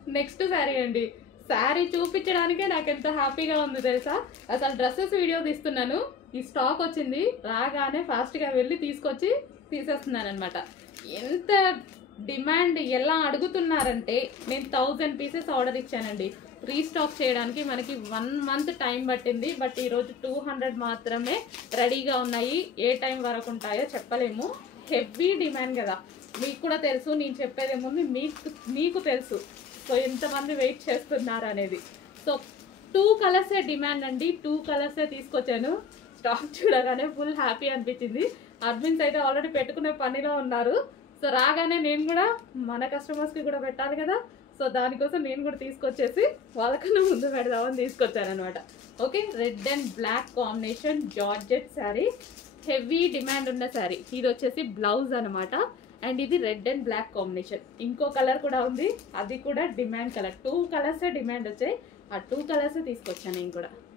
Next sari అండి. శారీ చూపించడానికే నాకు ఎంత హ్యాపీగా ఉంది తెలుసా. అసలు డ్రెస్సెస్ వీడియో తీస్తున్నాను, ఈ స్టాక్ వచ్చింది, రాగానే ఫాస్ట్గా వెళ్ళి తీసుకొచ్చి తీసేస్తున్నాను అనమాట. ఎంత డిమాండ్ ఎలా అడుగుతున్నారంటే నేను 1000 పీసెస్ ఆర్డర్ ఇచ్చానండి. రీస్టాక్ చేయడానికి మనకి 1 మంత్ టైం పట్టింది. బట్ ఈరోజు 200 మాత్రమే రెడీగా ఉన్నాయి. ఏ టైం వరకు ఉంటాయో చెప్పలేము. హెవీ డిమాండ్ కదా, మీకు కూడా తెలుసు. నేను చెప్పేదేముంది, మీకు తెలుసు. సో ఎంతమంది వెయిట్ చేస్తున్నారు అనేది. సో 2 కలర్సే డిమాండ్ అండి. 2 కలర్సే తీసుకొచ్చాను. స్టాక్ చూడగానే ఫుల్ హ్యాపీ అనిపించింది. అడ్మిన్స్ అయితే ఆల్రెడీ పెట్టుకునే పనిలో ఉన్నారు. సో రాగానే నేను కూడా మన కస్టమర్స్కి కూడా పెట్టాలి కదా. సో దానికోసం నేను కూడా తీసుకొచ్చేసి వాళ్ళకన్నా ముందు పెడదామని తీసుకొచ్చాను అనమాట. Okay, red and black combination georgette sari, heavy demand ఉన్న శారీ. ఇది వచ్చేసి బ్లౌజ్ అనమాట. అండ్ ఇది రెడ్ అండ్ బ్లాక్ కాంబినేషన్. ఇంకో కలర్ కూడా ఉంది, అది కూడా డిమాండ్ కలర్. 2 కలర్సే డిమాండ్ వచ్చాయి. ఆ 2 కలర్సే తీసుకొచ్చాను నేను కూడా.